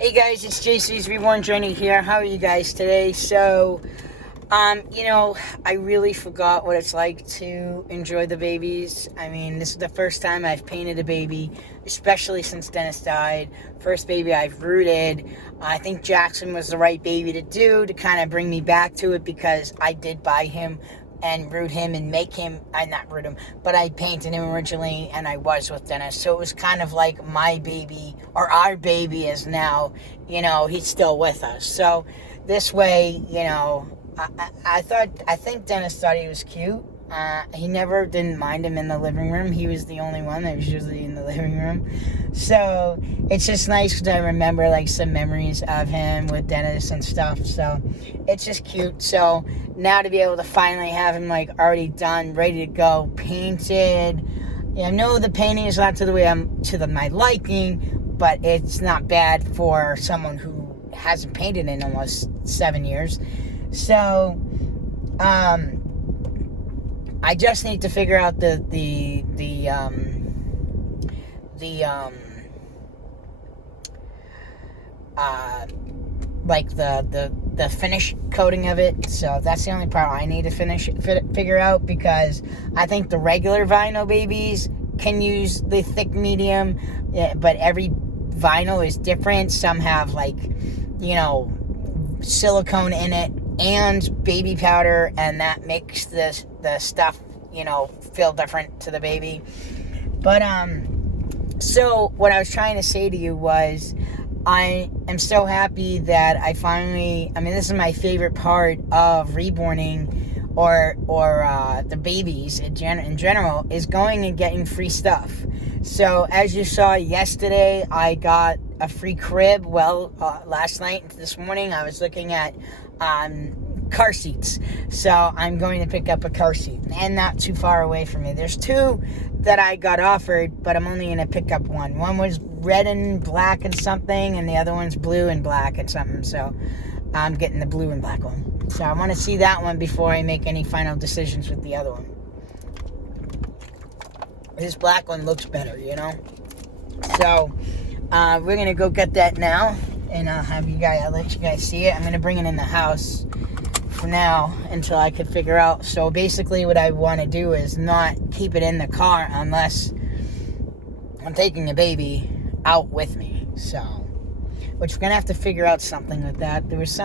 Hey guys, it's JC's Reborn Journey here. How are you guys today? So, I really forgot what it's like to enjoy the babies. I mean, this is the first time I've painted a baby, especially since Dennis died. First baby I've rooted. I think jayxn was the right baby to do to kind of bring me back to it because I did buy him and root him and make him, I not root him, but I painted him originally and I was with Dennis. So it was kind of like my baby, or our baby is now, he's still with us. So this way, I think Dennis thought he was cute. He never didn't mind him in the living room. He was the only one that was usually in the living room. So it's just nice because I remember like some memories of him with Dennis and stuff. So it's just cute. So now to be able to finally have him like already done, ready to go, painted. I know the painting is not to the way my liking, but it's not bad for someone who hasn't painted in almost 7 years. So, I just need to figure out the finish coating of it. So that's the only part I need to figure out, because I think the regular vinyl babies can use the thick medium, but every vinyl is different. Some have silicone in it and baby powder, and that makes the stuff feel different to the baby. But so what I was trying to say to you was, I am so happy that I finally, this is my favorite part of reborning or the babies in general, is going and getting free stuff. So as you saw yesterday, I got a free crib. Well, last night and this morning I was looking at car seats. So I'm going to pick up a car seat, and not too far away from me. There's two that I got offered, but I'm only going to pick up one. One was red and black and something, and the other one's blue and black and something. So I'm getting the blue and black one. So I want to see that one before I make any final decisions with the other one. This black one looks better, So we're going to go get that now, and I'll let you guys see it. I'm going to bring it in the house for now until I can figure out. So basically what I want to do is not keep it in the car unless I'm taking a baby out with me. So, which we're going to have to figure out something with that. There's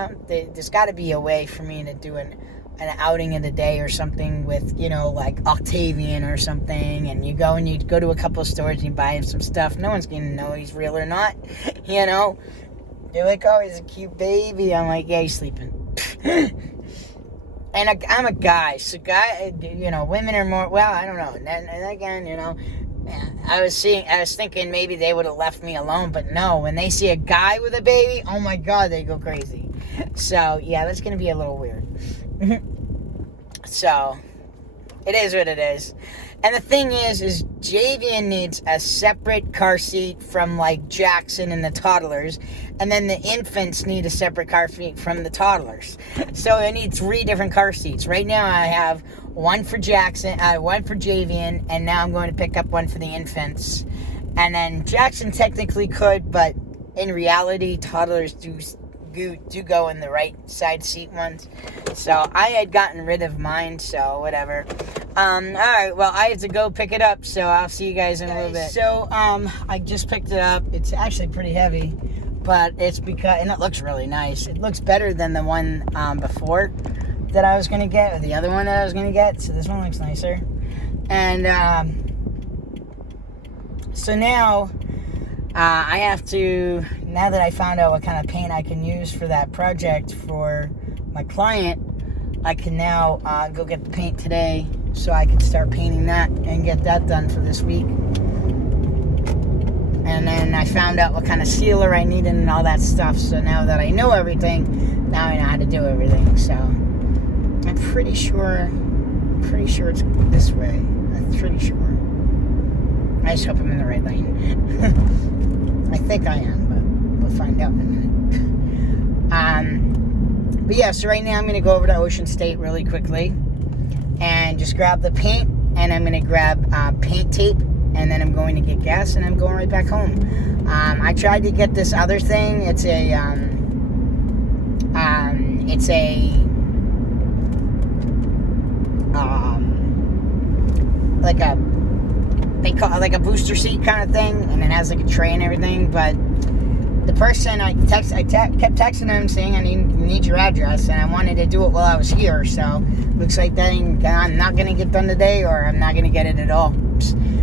got to be a way for me to do an outing of the day or something with, like Octavian or something, and you go to a couple of stores and you buy him some stuff. No one's going to know he's real or not, They're like, oh, he's a cute baby. I'm like, yeah, he's sleeping. And I'm a guy, so women are more, well, I don't know. And again, I was thinking maybe they would have left me alone, but no, when they see a guy with a baby, oh my God, they go crazy. So, yeah, that's going to be a little weird. So, it is what it is. And the thing is Javian needs a separate car seat from jayxn and the toddlers, and then the infants need a separate car seat from the toddlers. So I need 3 different car seats. Right now I have one for jayxn, one for Javian, and now I'm going to pick up one for the infants. And then jayxn technically could, but in reality, toddlers do go in the right side seat ones. So I had gotten rid of mine, so whatever. Alright, well, I have to go pick it up, so I'll see you guys in a little bit. So, I just picked it up. It's actually pretty heavy, but it's and it looks really nice. It looks better than the one, before that I was going to get, or the other one that I was going to get, so this one looks nicer. And, so now, I have to, now that I found out what kind of paint I can use for that project for my client, I can now go get the paint today so I can start painting that and get that done for this week. And then I found out what kind of sealer I needed and all that stuff, so now that I know everything, now I know how to do everything. So I'm pretty sure it's this way. I'm pretty sure. I just hope I'm in the right lane. I think I am, but we'll find out in a minute. But yeah, so right now I'm going to go over to Ocean State really quickly and just grab the paint, and I'm going to grab paint tape and then I'm going to get gas, and I'm going right back home. I tried to get this other thing. It's a like a, they call it like a booster seat kind of thing, and it has like a tray and everything. But the person I kept texting him saying I need your address, and I wanted to do it while I was here. So looks like that I'm not gonna get done today, or I'm not gonna get it at all.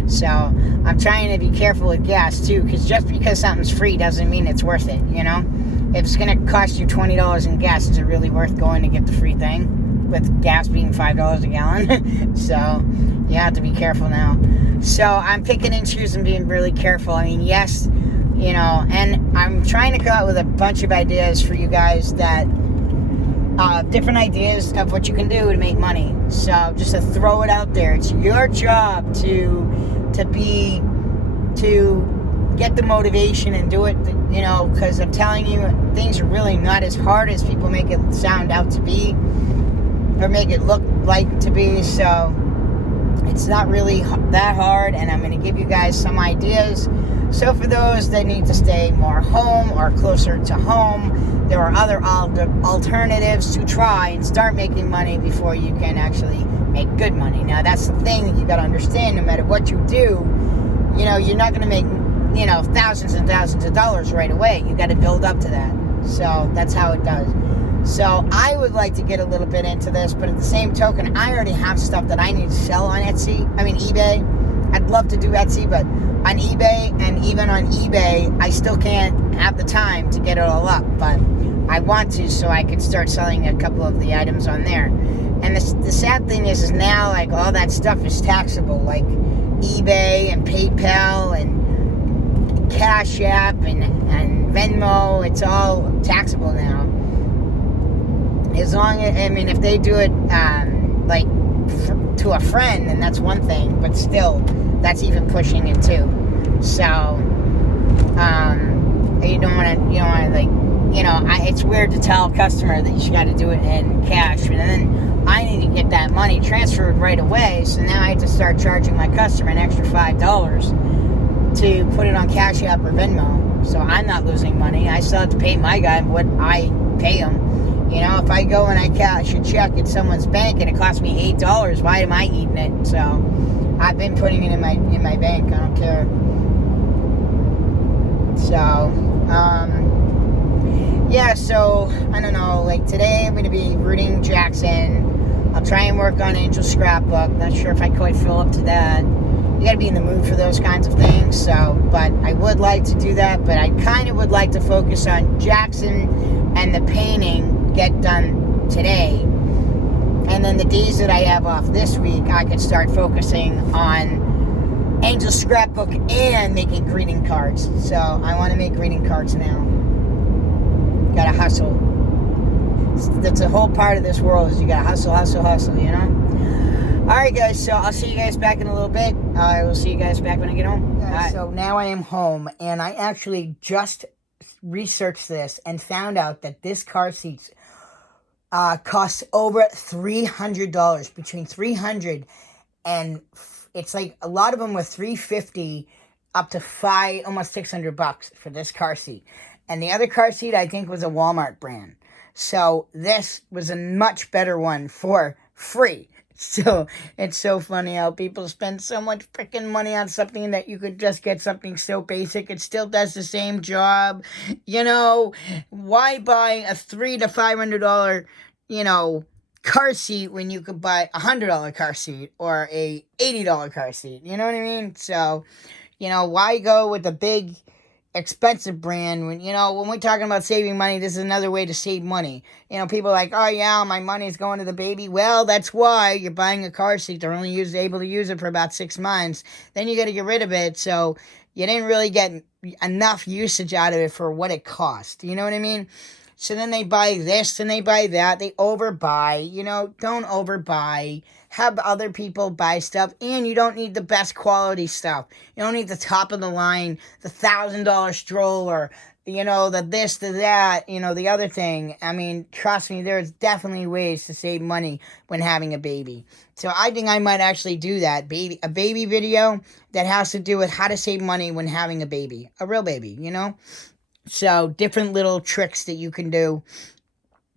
So I'm trying to be careful with gas too, because just because something's free doesn't mean it's worth it. You know, if it's gonna cost you $20 in gas, is it really worth going to get the free thing? With gas being $5 a gallon. So you have to be careful now. So I'm picking and choosing, being really careful. I mean, yes, you know, and I'm trying to come out with a bunch of ideas for you guys that different ideas of what you can do to make money. So just to throw it out there, it's your job to get the motivation and do it, you know, because I'm telling you, things are really not as hard as people make it sound out to be, or make it look like to be. So it's not really that hard, and I'm going to give you guys some ideas. So for those that need to stay more home or closer to home, there are other alternatives to try and start making money before you can actually make good money. Now that's the thing that you got to understand. No matter what you do, you know, you're not going to make, you know, thousands and thousands of dollars right away. You got to build up to that. So that's how it does. So I would like to get a little bit into this, but at the same token, I already have stuff that I need to sell on eBay. I'd love to do Etsy, but on eBay, and even on eBay, I still can't have the time to get it all up, but I want to, so I can start selling a couple of the items on there. And the sad thing is now, like, all that stuff is taxable, like eBay and PayPal and Cash App and Venmo. It's all taxable now. As long as, I mean, if they do it like to a friend, then that's one thing, but still, that's even pushing it too. So you don't want to, like, you know, it's weird to tell a customer that you got to do it in cash, and then I need to get that money transferred right away. So now I have to start charging my customer an extra $5 to put it on Cash App or Venmo. So I'm not losing money. I still have to pay my guy what I pay him. You know, if I go and I cash a check at someone's bank and it costs me $8, why am I eating it? So I've been putting it in my bank. I don't care. So yeah. So I don't know. Like today, I'm going to be rooting jayxn. I'll try and work on Angel Scrapbook. Not sure if I quite fill up to that. You got to be in the mood for those kinds of things. So, but I would like to do that. But I kind of would like to focus on jayxn and the painting get done today, and then the days that I have off this week, I could start focusing on Angel Scrapbook and making greeting cards. So I want to make greeting cards now. Gotta hustle. That's a whole part of this world, is you gotta hustle, you know. Alright guys, so I'll see you guys back in a little bit. I will see you guys back when I get home. Right. So now I am home, and I actually just researched this and found out that this car seat costs over $300, between $300 and it's like a lot of them were $350 up to almost $600 for this car seat. And the other car seat I think was a Walmart brand. So this was a much better one for free. So it's so funny how people spend so much freaking money on something that you could just get something so basic. It still does the same job. You know, why buy a $300 to $500, you know, car seat when you could buy a $100 car seat or a $80 car seat? You know what I mean? So, you know, why go with a big expensive brand when, you know, when we're talking about saving money, this is another way to save money. You know, people are like, oh yeah, my money's going to the baby. Well, that's why you're buying a car seat. They're only able to use it for about 6 months. Then you got to get rid of it. So you didn't really get enough usage out of it for what it cost. You know what I mean? So then they buy this and they buy that. They overbuy. You know, don't overbuy. Have other people buy stuff. And you don't need the best quality stuff. You don't need the top of the line, the $1,000 stroller, the this, the that, the other thing. I mean, trust me, there's definitely ways to save money when having a baby. So I think I might actually do that. A baby video that has to do with how to save money when having a baby. A real baby. So different little tricks that you can do.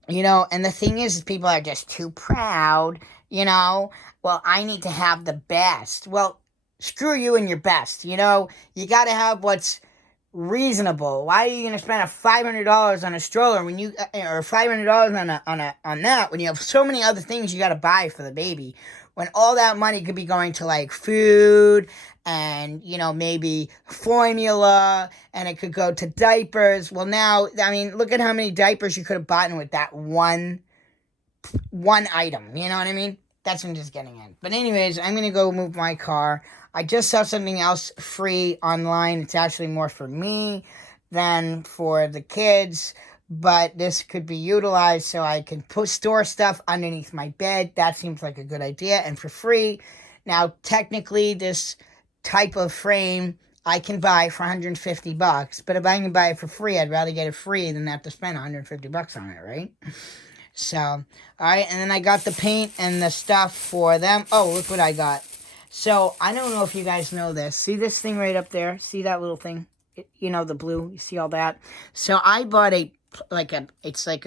And the thing is people are just too proud, well, I need to have the best. Well, screw you and your best. You got to have what's reasonable. Why are you going to spend $500 on a stroller when you or $500 on that when you have so many other things you got to buy for the baby? When all that money could be going to like food and maybe formula, and it could go to diapers. Well, now, I mean, look at how many diapers you could have bought with that one item. You know what I mean? That's what I'm just getting at. But anyways, I'm going to go move my car. I just saw something else free online. It's actually more for me than for the kids. But this could be utilized so I can store stuff underneath my bed. That seems like a good idea. And for free. Now, technically, this type of frame I can buy for $150. But if I can buy it for free, I'd rather get it free than have to spend $150 on it, right? So, all right, and then I got the paint and the stuff for them. Oh, look what I got. So, I don't know if you guys know this. See this thing right up there? See that little thing? The blue. You see all that? So, I bought it's like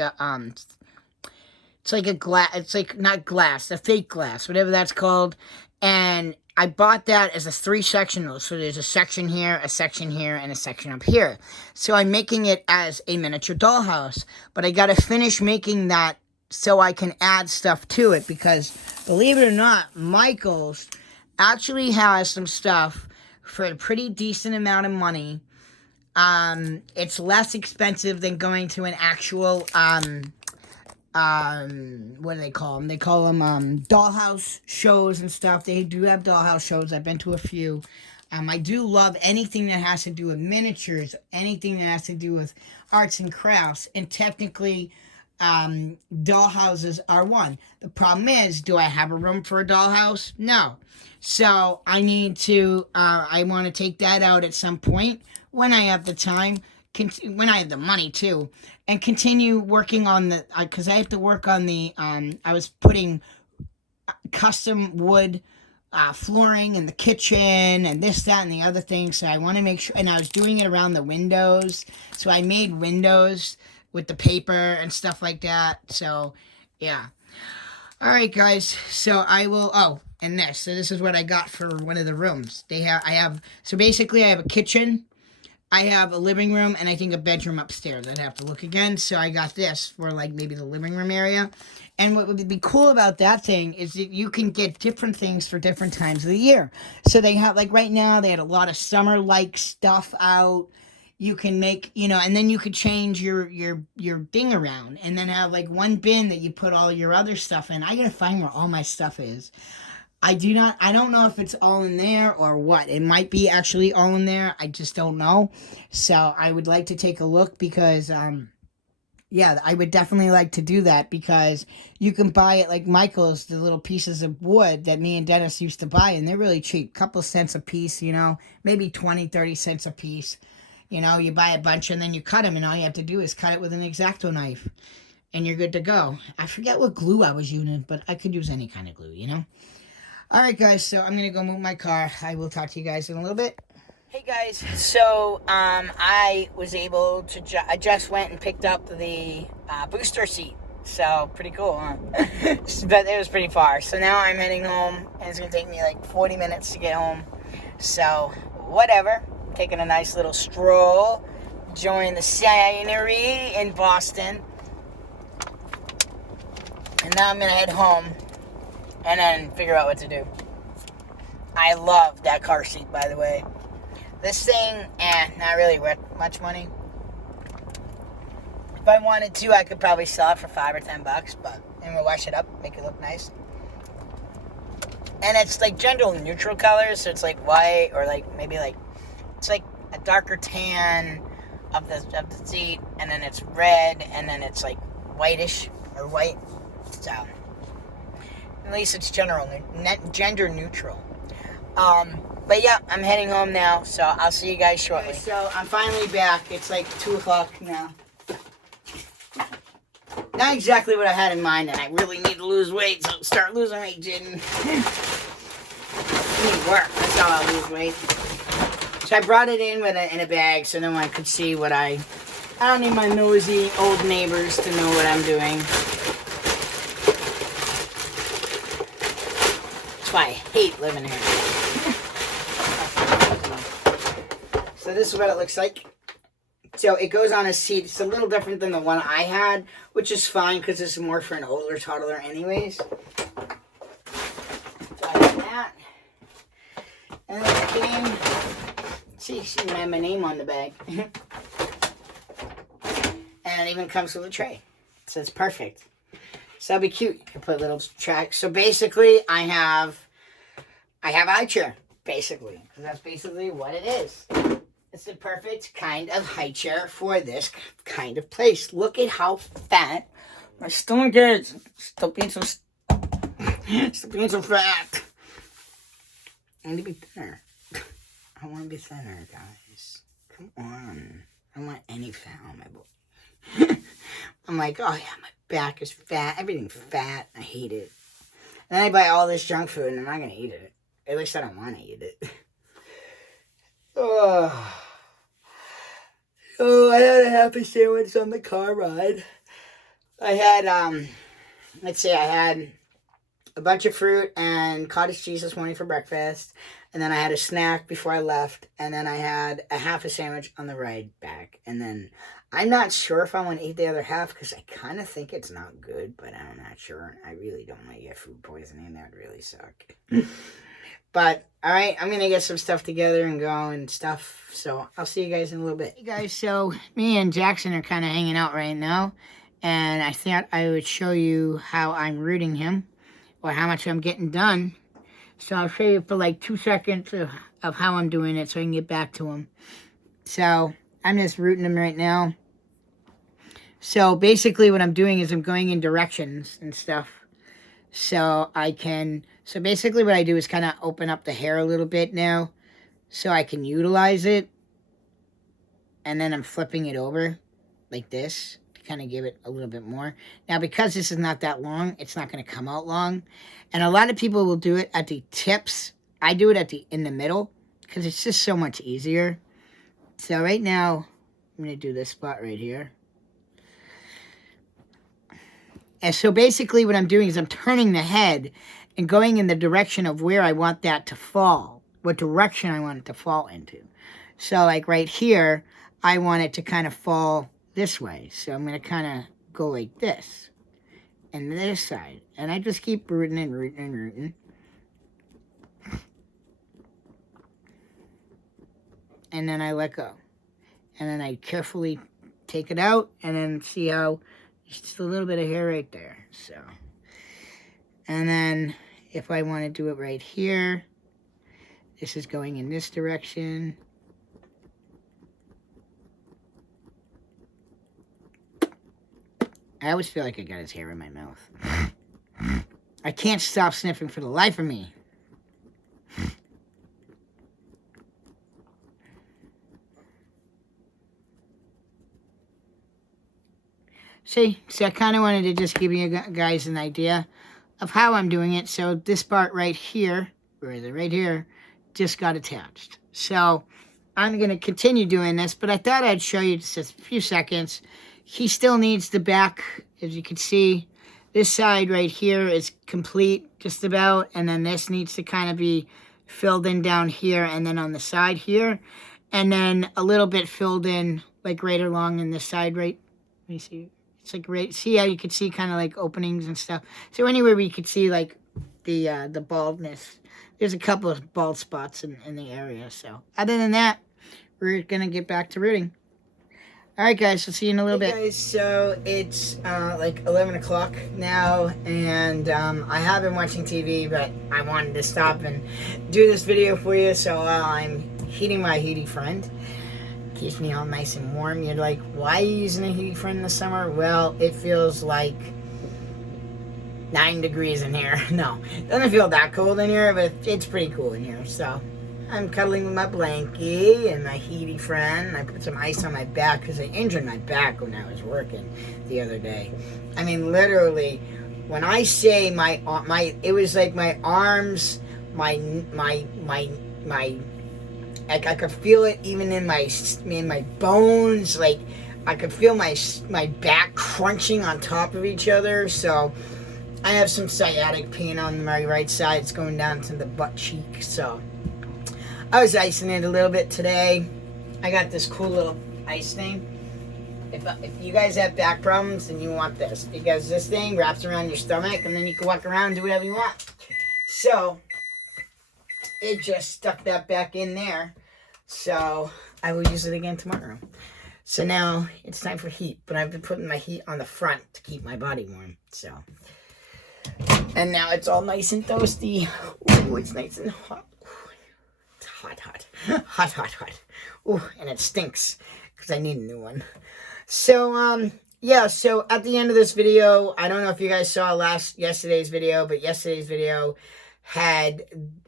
not glass, a fake glass, whatever that's called. And I bought that as a 3-sectional. So there's a section here, a section here, and a section up here. So I'm making it as a miniature dollhouse. But I got to finish making that so I can add stuff to it. Because, believe it or not, Michael's actually has some stuff for a pretty decent amount of money. It's less expensive than going to an actual, what do they call them? They call them dollhouse shows and stuff. They do have dollhouse shows. I've been to a few. I do love anything that has to do with miniatures, anything that has to do with arts and crafts. And technically, dollhouses are one. The problem is, do I have a room for a dollhouse? No. So I need to, I want to take that out at some point when I have the time. When I have the money too, and continue working on because I have to work on I was putting custom wood flooring in the kitchen and this, that, and the other thing, so I want to make sure, and I was doing it around the windows, so I made windows with the paper and stuff like that, so, yeah. Alright, guys, so I will, and so this is what I got for one of the rooms. So basically I have a kitchen, I have a living room, and I think a bedroom upstairs. I'd have to look again. So I got this for maybe the living room area. And what would be cool about that thing is that you can get different things for different times of the year. So they have, right now, they had a lot of summer-like stuff out. You can make, and then you could change your thing around. And then have, one bin that you put all your other stuff in. I gotta find where all my stuff is. I don't know if it's all in there or what. It might be actually all in there. I just don't know. So I would like to take a look because, I would definitely like to do that because you can buy it like Michael's, the little pieces of wood that me and Dennis used to buy, and they're really cheap. Couple cents a piece, maybe 20, 30 cents a piece. You buy a bunch and then you cut them, and all you have to do is cut it with an X-Acto knife, and you're good to go. I forget what glue I was using, but I could use any kind of glue, Alright guys, so I'm going to go move my car. I will talk to you guys in a little bit. Hey guys, so I was able to, I just went and picked up the booster seat. So, pretty cool, huh? But it was pretty far. So now I'm heading home, and it's going to take me 40 minutes to get home. So, whatever. Taking a nice little stroll, enjoying the scenery in Boston. And now I'm going to head home. And then figure out what to do. I love that car seat, by the way. This thing, not really worth much money. If I wanted to, I could probably sell it for $5 or $10, but I'm gonna wash it up, make it look nice. And it's gender neutral colors, so it's white or maybe it's a darker tan of the seat, and then it's red, and then it's whitish or white. So. At least it's gender neutral. But yeah, I'm heading home now, so I'll see you guys shortly. Okay, so I'm finally back. It's like 2 o'clock now. Not exactly what I had in mind, and I really need to lose weight, so start losing weight, Jaden. I need work, that's how I'll lose weight. So I brought it in in a bag so no one could see what I don't need my nosy old neighbors to know what I'm doing. That's why I hate living here. So this is what it looks like. So it goes on a seat. It's a little different than the one I had, which is fine because this is more for an older toddler anyways. So I got that. And then it came, see, I have my name on the bag. And it even comes with a tray. So it's perfect. So that'll be cute. You can put little tracks. So basically I have a high chair, basically. Because that's basically what it is. It's the perfect kind of high chair for this kind of place. Look at how fat my stomach is. Stop being so fat. I need to be thinner. I want to be thinner, guys. Come on. I don't want any fat on my body. I'm like, oh yeah, my back is fat. Everything's fat. I hate it. And then I buy all this junk food and I'm not going to eat it. At least I don't want to eat it. Oh, I had a happy sandwich on the car ride. I had, let's see, I had a bunch of fruit and cottage cheese this morning for breakfast. And then I had a snack before I left. And then I had a half a sandwich on the ride back. And then I'm not sure if I want to eat the other half because I kind of think it's not good. But I'm not sure. I really don't want to get food poisoning. That would really suck. But, alright, I'm going to get some stuff together and go and stuff. So, I'll see you guys in a little bit. Hey guys, so me and Jackson are kind of hanging out right now. And I thought I would show you how I'm rooting him. Or how much I'm getting done. So, I'll show you for like 2 seconds of how I'm doing it so I can get back to him. So, I'm just rooting him right now. So, basically what I'm doing is I'm going in directions and stuff. So basically what I do is kind of open up the hair a little bit now so I can utilize it. And then I'm flipping it over like this to kind of give it a little bit more. Now, because this is not that long, it's not going to come out long. And a lot of people will do it at the tips. I do it in the middle because it's just so much easier. So right now, I'm going to do this spot right here. And so basically what I'm doing is I'm turning the head and going in the direction of where I want that to fall. What direction I want it to fall into. So like right here, I want it to kind of fall this way. So I'm going to kind of go like this. And this side. And I just keep rooting and rooting and rooting. And then I let go. And then I carefully take it out and then see how... just a little bit of hair right there, so. And then, if I want to do it right here, this is going in this direction. I always feel like I got his hair in my mouth. I can't stop sniffing for the life of me. See, so I kind of wanted to just give you guys an idea of how I'm doing it. So this part right here, where is it? Right here, just got attached. So I'm going to continue doing this, but I thought I'd show you just a few seconds. He still needs the back, as you can see. This side right here is complete, just about, and then this needs to kind of be filled in down here, and then on the side here, and then a little bit filled in, like right along in this side, right? Let me see. It's like right, see how you could see kind of like openings and stuff. So anywhere we could see like the baldness. There's a couple of bald spots in the area. So other than that, we're gonna get back to rooting. All right, guys. We'll see you in a little bit. Guys, so it's like 11 o'clock now, and I have been watching TV, but I wanted to stop and do this video for you. So I'm heating my heaty friend. Keeps me all nice and warm. You're like, why are you using a heating friend in the summer? Well, it feels like 9 degrees in here. No, it doesn't feel that cold in here, but it's pretty cool in here. So I'm cuddling with my blankie and my heaty friend. I put some ice on my back because I injured my back when I was working the other day. I mean, literally, when I say it was like my arms, like I could feel it even in my bones. Like I could feel my back crunching on top of each other. So I have some sciatic pain on my right side. It's going down to the butt cheek. So I was icing it a little bit today. I got this cool little ice thing. If you guys have back problems, then you want this, because this thing wraps around your stomach and then you can walk around and do whatever you want. So it just stuck that back in there. So I will use it again tomorrow. So now it's time for heat, but I've been putting my heat on the front to keep my body warm. So, and now it's all nice and toasty. Ooh, it's nice and hot. Ooh, it's hot. Ooh, and it stinks because I need a new one. So, yeah, so at the end of this video, I don't know if you guys saw yesterday's video, but yesterday's video had,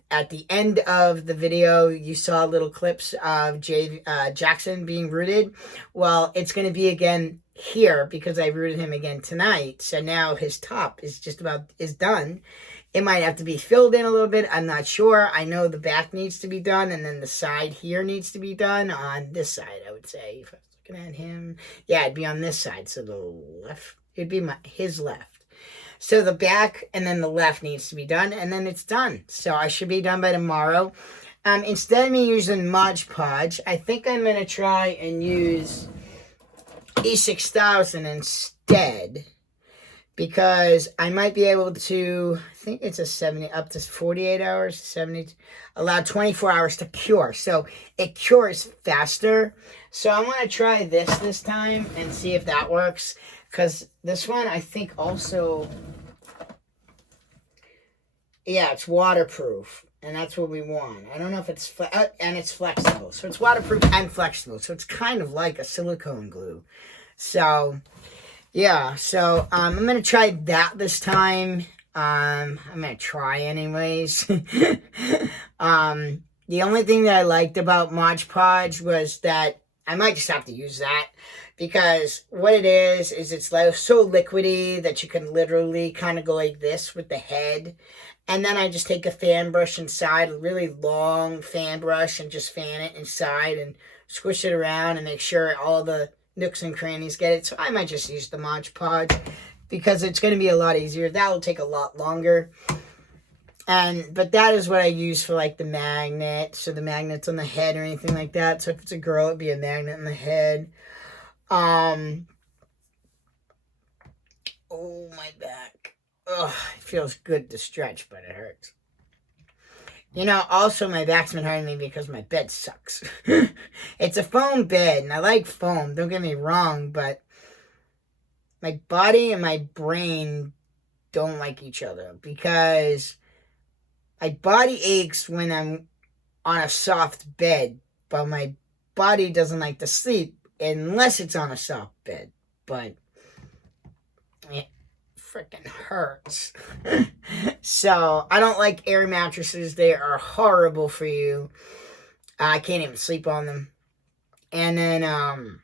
at the end of the video, you saw little clips of jayxn being rooted. Well, it's going to be again here because I rooted him again tonight. So now his top is done. It might have to be filled in a little bit. I'm not sure. I know the back needs to be done, and then the side here needs to be done on this side, I would say. If I was looking at him, yeah, it'd be on this side. So the left, it'd be his left. So the back and then the left needs to be done, and then it's done. So I should be done by tomorrow. Instead of me using Mod Podge, I think I'm going to try and use E6000 instead, because I might be able to, I think it's up to 48 hours, 70, allow 24 hours to cure. So it cures faster. So I'm going to try this time and see if that works. Because this one, I think also, yeah, it's waterproof. And that's what we want. I don't know if it's, and it's flexible. So it's waterproof and flexible. So it's kind of like a silicone glue. So, yeah. So I'm going to try that this time. I'm going to try anyways. The only thing that I liked about Mod Podge was that I might just have to use that. Because what it is it's like so liquidy that you can literally kind of go like this with the head. And then I just take a fan brush inside, a really long fan brush, and just fan it inside and squish it around and make sure all the nooks and crannies get it. So I might just use the Mod Podge because it's going to be a lot easier. That will take a lot longer. But that is what I use for like the magnet. So the magnet's on the head or anything like that. So if it's a girl, it'd be a magnet on the head. Oh, my back. Ugh, it feels good to stretch, but it hurts. You know, also my back's been hurting me because my bed sucks. It's a foam bed, and I like foam, don't get me wrong, but my body and my brain don't like each other because my body aches when I'm on a soft bed, but my body doesn't like to sleep unless it's on a soft bed. But it freaking hurts. So I don't like air mattresses. They are horrible for you. I can't even sleep on them. And then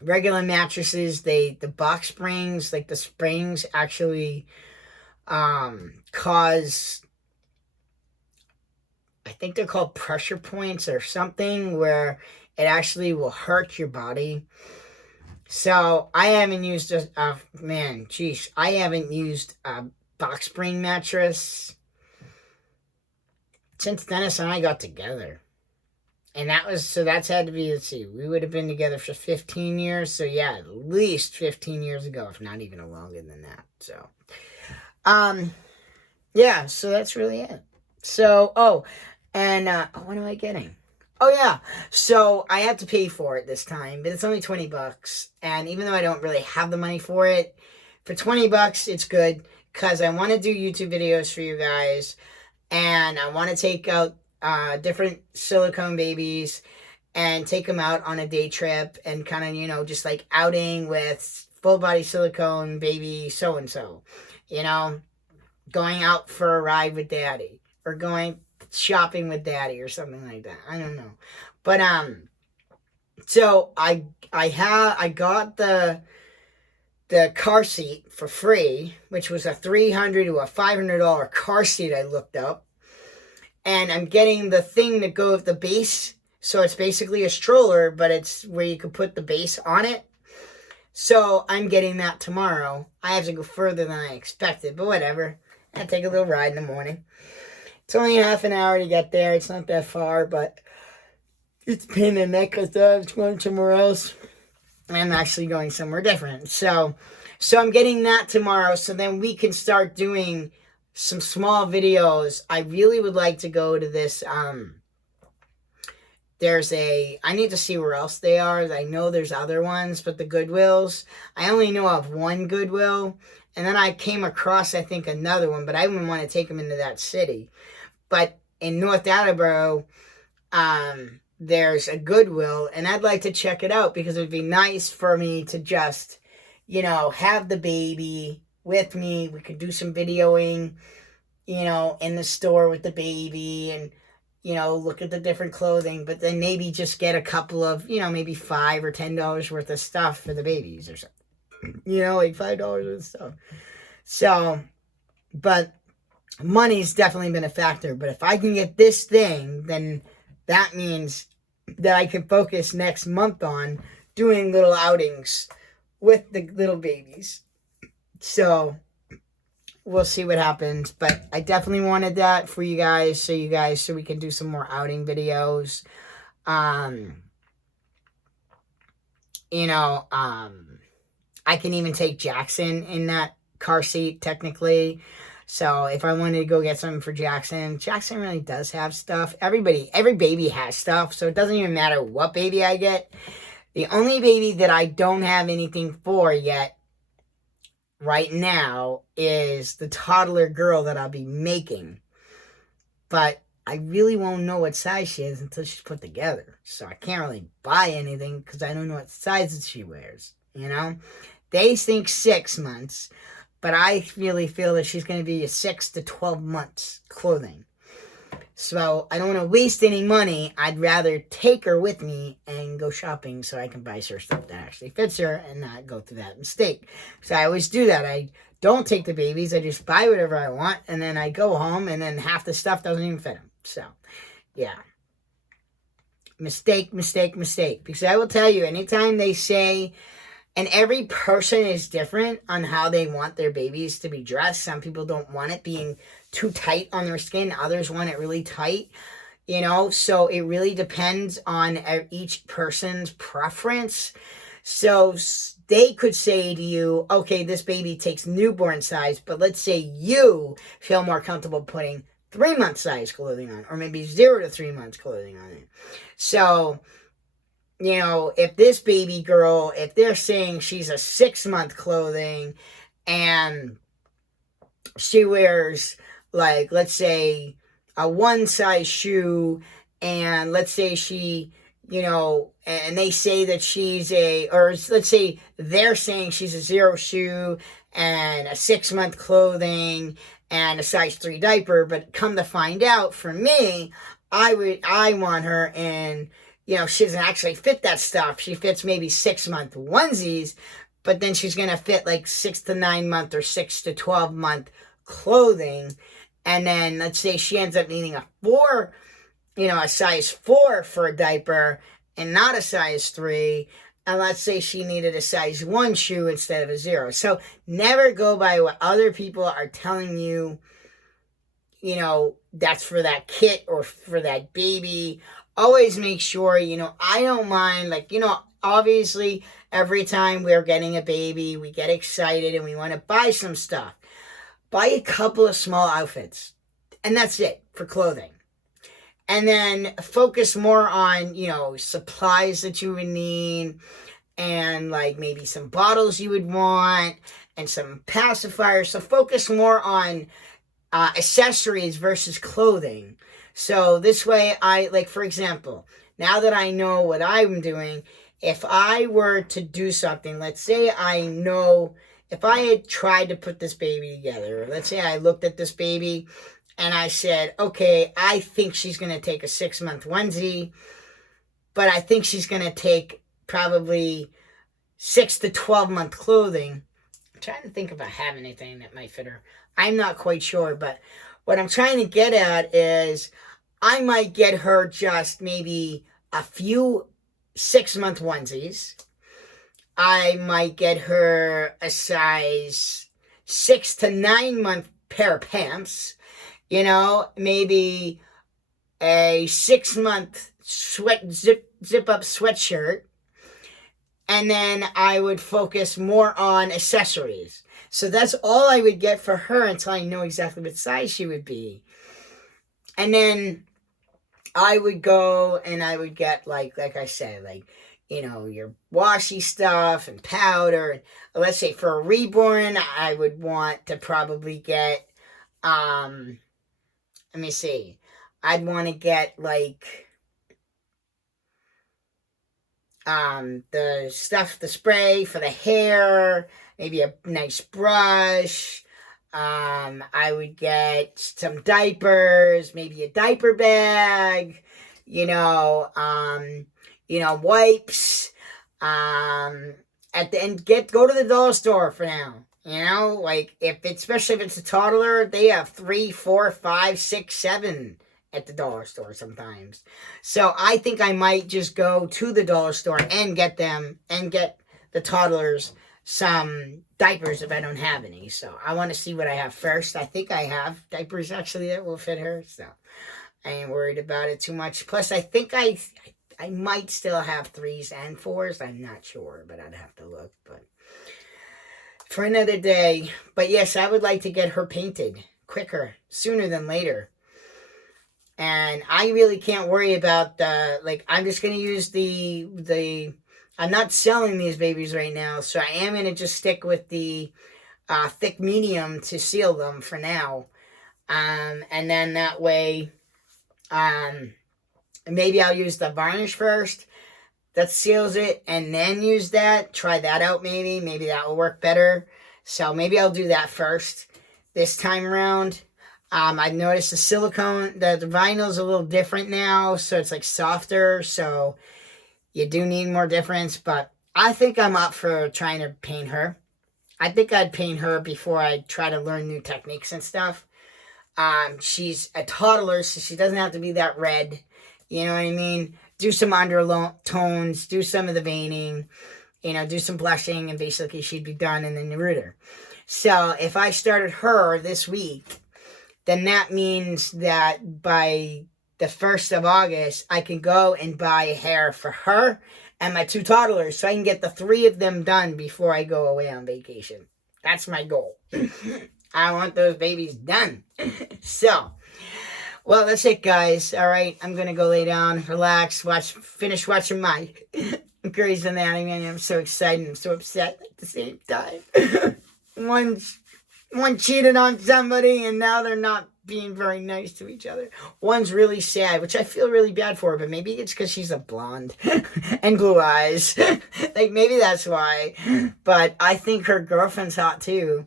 regular mattresses, the box springs, like the springs actually cause, I think they're called pressure points or something, where it actually will hurt your body. So I haven't used I haven't used a box spring mattress since Dennis and I got together. And that's had to be, let's see, we would have been together for 15 years. So yeah, at least 15 years ago, if not even longer than that. So, yeah, so that's really it. So, what am I getting? Oh yeah, so I have to pay for it this time, but it's only $20. And even though I don't really have the money for it, for $20, it's good because I want to do YouTube videos for you guys, and I want to take out different silicone babies and take them out on a day trip and kind of, just like outing with full body silicone baby so-and-so, going out for a ride with daddy, or going shopping with daddy, or something like that. I don't know. But so I got the car seat for free, which was a $300 to a $500 car seat I looked up. And I'm getting the thing to go with the base. So it's basically a stroller, but it's where you could put the base on it. So I'm getting that tomorrow. I have to go further than I expected, but whatever. I take a little ride in the morning. It's only half an hour to get there. It's not that far, but it's a pain in the neck because I'm going somewhere else. I'm actually going somewhere different. So I'm getting that tomorrow, so then we can start doing some small videos. I really would like to go to this, I need to see where else they are. I know there's other ones, but the Goodwills, I only know of one Goodwill, and then I came across, I think, another one, but I wouldn't want to take them into that city. But in North Attleboro, there's a Goodwill, and I'd like to check it out because it'd be nice for me to just, have the baby with me. We could do some videoing, in the store with the baby, and, look at the different clothing, but then maybe just get a couple of, maybe $5 or $10 worth of stuff for the babies or something, like $5 worth of stuff. So, but money's definitely been a factor. But if I can get this thing, then that means that I can focus next month on doing little outings with the little babies. So we'll see what happens. But I definitely wanted that for you guys, so we can do some more outing videos. I can even take jayxn in that car seat technically. So if I wanted to go get something for jayxn really does have stuff. Every baby has stuff, so it doesn't even matter what baby I get. The only baby that I don't have anything for yet right now is the toddler girl that I'll be making. But I really won't know what size she is until she's put together. So I can't really buy anything because I don't know what sizes she wears, They think 6 months, but I really feel that she's going to be a 6 to 12 months clothing. So I don't want to waste any money. I'd rather take her with me and go shopping so I can buy her stuff that actually fits her and not go through that mistake. So I always do that. I don't take the babies. I just buy whatever I want, and then I go home, and then half the stuff doesn't even fit them. So, yeah. Mistake. Because I will tell you, anytime they say, and every person is different on how they want their babies to be dressed. Some people don't want it being too tight on their skin. Others want it really tight, So it really depends on each person's preference. So they could say to you, okay, this baby takes newborn size, but let's say you feel more comfortable putting 3-month size clothing on, or maybe 0 to 3 months clothing on it. So, if this baby girl, if they're saying she's a 6-month clothing and she wears, like, let's say a 1 size shoe, and let's say she, and they say that she's let's say they're saying she's a 0 shoe and a 6-month clothing and a size 3 diaper, but come to find out, for me, I want her in, she doesn't actually fit that stuff. She fits maybe 6-month onesies, but then she's going to fit like 6 to 9 month or 6 to 12 month clothing. And then let's say she ends up needing a size 4 for a diaper and not a size 3. And let's say she needed a size 1 shoe instead of a 0. So never go by what other people are telling you, that's for that kit or for that baby. Always make sure, I don't mind, obviously every time we're getting a baby, we get excited and we want to buy some stuff. Buy a couple of small outfits, and that's it for clothing. And then focus more on, supplies that you would need, and like maybe some bottles you would want, and some pacifiers. So focus more on accessories versus clothing. So this way, for example, now that I know what I'm doing, if I were to do something, let's say I know if I had tried to put this baby together, let's say I looked at this baby and I said, okay, I think she's going to take a 6-month onesie, but I think she's going to take probably 6 to 12-month clothing. I'm trying to think if I have anything that might fit her. I'm not quite sure, but what I'm trying to get at is I might get her just maybe a few 6-month onesies. I might get her a size 6 to 9-month pair of pants. Maybe a 6-month zip up sweatshirt. And then I would focus more on accessories. So that's all I would get for her until I know exactly what size she would be. And then I would go and I would get, like I said, your washy stuff and powder. Let's say for a reborn, I would want to probably get, let me see. I'd want to get, the spray for the hair, maybe a nice brush. I would get some diapers, maybe a diaper bag, wipes. At the end, go to the dollar store for now. Especially if it's a toddler, they have 3, 4, 5, 6, 7 at the dollar store sometimes. So I think I might just go to the dollar store and get the toddlers some diapers if I don't have any. So I want to see what I have first. I think I have diapers actually that will fit her, so I ain't worried about it too much. Plus, I think I might still have 3s and 4s. I'm not sure, but I'd have to look. But for another day. But yes, I would like to get her painted quicker, sooner than later. And I really can't worry about I'm just going to use I'm not selling these babies right now, so I am going to just stick with the thick medium to seal them for now. And then that way, maybe I'll use the varnish first. That seals it, and then use that. Try that out maybe. Maybe that will work better. So maybe I'll do that first this time around. I've noticed the silicone, the vinyl is a little different now, so it's softer, so you do need more difference, but I think I'm up for trying to paint her. I think I'd paint her before I try to learn new techniques and stuff. She's a toddler, so she doesn't have to be that red. You know what I mean? Do some undertones, do some of the veining, do some blushing, and basically she'd be done and then you root her. So if I started her this week, then that means that by the 1st of August, I can go and buy hair for her and my 2 toddlers, so I can get the 3 of them done before I go away on vacation. That's my goal. I want those babies done. So, well, that's it, guys. All right, I'm going to go lay down, relax, finish watching my Grey's Anatomy. I'm so excited and so upset at the same time. One cheated on somebody, and now they're not being very nice to each other. One's really sad, which I feel really bad for her, but maybe it's because she's a blonde and blue eyes. Maybe that's why. But I think her girlfriend's hot, too.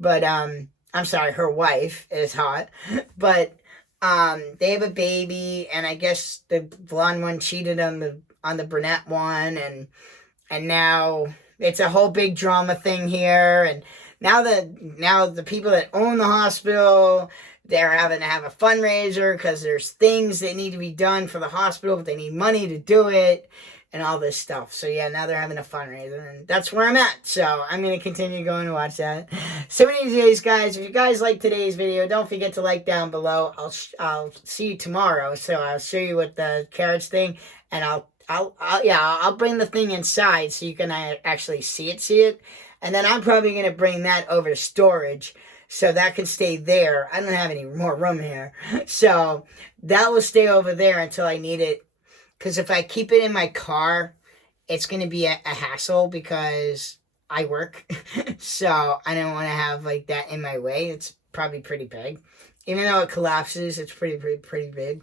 But, I'm sorry, her wife is hot. But, they have a baby, and I guess the blonde one cheated on the brunette one, and now it's a whole big drama thing here, and now the people that own the hospital, they're having to have a fundraiser because there's things that need to be done for the hospital, but they need money to do it and all this stuff. So yeah, now they're having a fundraiser, and that's where I'm at. So I'm going to continue going to watch that. So anyways, guys, if you guys like today's video, don't forget to like down below. I'll see you tomorrow. So I'll show you what the carrots thing, and I'll bring the thing inside so you can actually see it. And then I'm probably going to bring that over to storage so that can stay there. I don't have any more room here. So that will stay over there until I need it. Because if I keep it in my car, it's going to be a hassle because I work. So I don't want to have that in my way. It's probably pretty big. Even though it collapses, it's pretty big.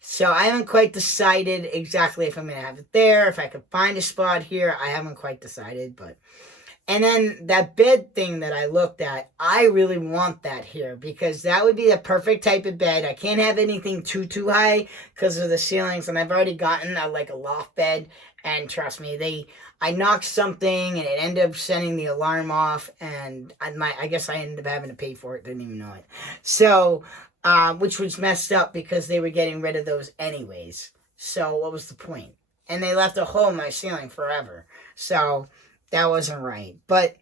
So I haven't quite decided exactly if I'm going to have it there. If I could find a spot here, I haven't quite decided. But And then that bed thing that I looked at, I really want that here because that would be the perfect type of bed. I can't have anything too high because of the ceilings, and I've already gotten like a loft bed, and trust me, I knocked something and it ended up sending the alarm off, and I guess I ended up having to pay for it. Didn't even know it. So, which was messed up because they were getting rid of those anyways. So what was the point? And they left a hole in my ceiling forever. So that wasn't right. But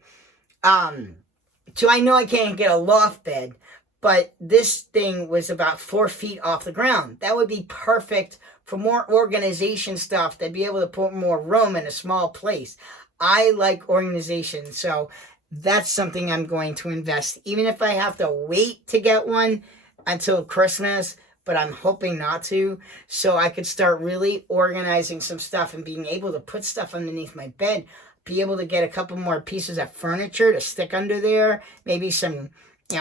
so I know I can't get a loft bed, but this thing was about 4 feet off the ground. That would be perfect for more organization stuff, to be able to put more room in a small place. I like organization, so that's something I'm going to invest, even if I have to wait to get one until Christmas, but I'm hoping not to, so I could start really organizing some stuff and being able to put stuff underneath my bed, be able to get a couple more pieces of furniture to stick under there, maybe some,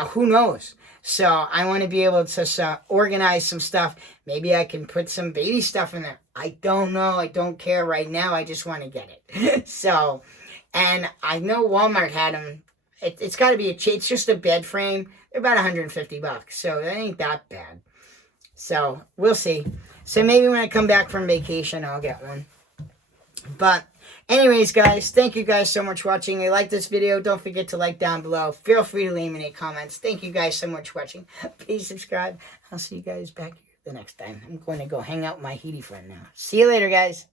who knows. So I want to be able to organize some stuff. Maybe I can put some baby stuff in there. I don't know. I don't care right now. I just want to get it. So, and I know Walmart had them. It's got to be it's just a bed frame. They're about $150. So that ain't that bad. So we'll see. So maybe when I come back from vacation, I'll get one. But anyways, guys, thank you guys so much for watching. If you like this video, don't forget to like down below. Feel free to leave me any comments. Thank you guys so much for watching. Please subscribe. I'll see you guys back here the next time. I'm going to go hang out with my Heaty friend now. See you later, guys.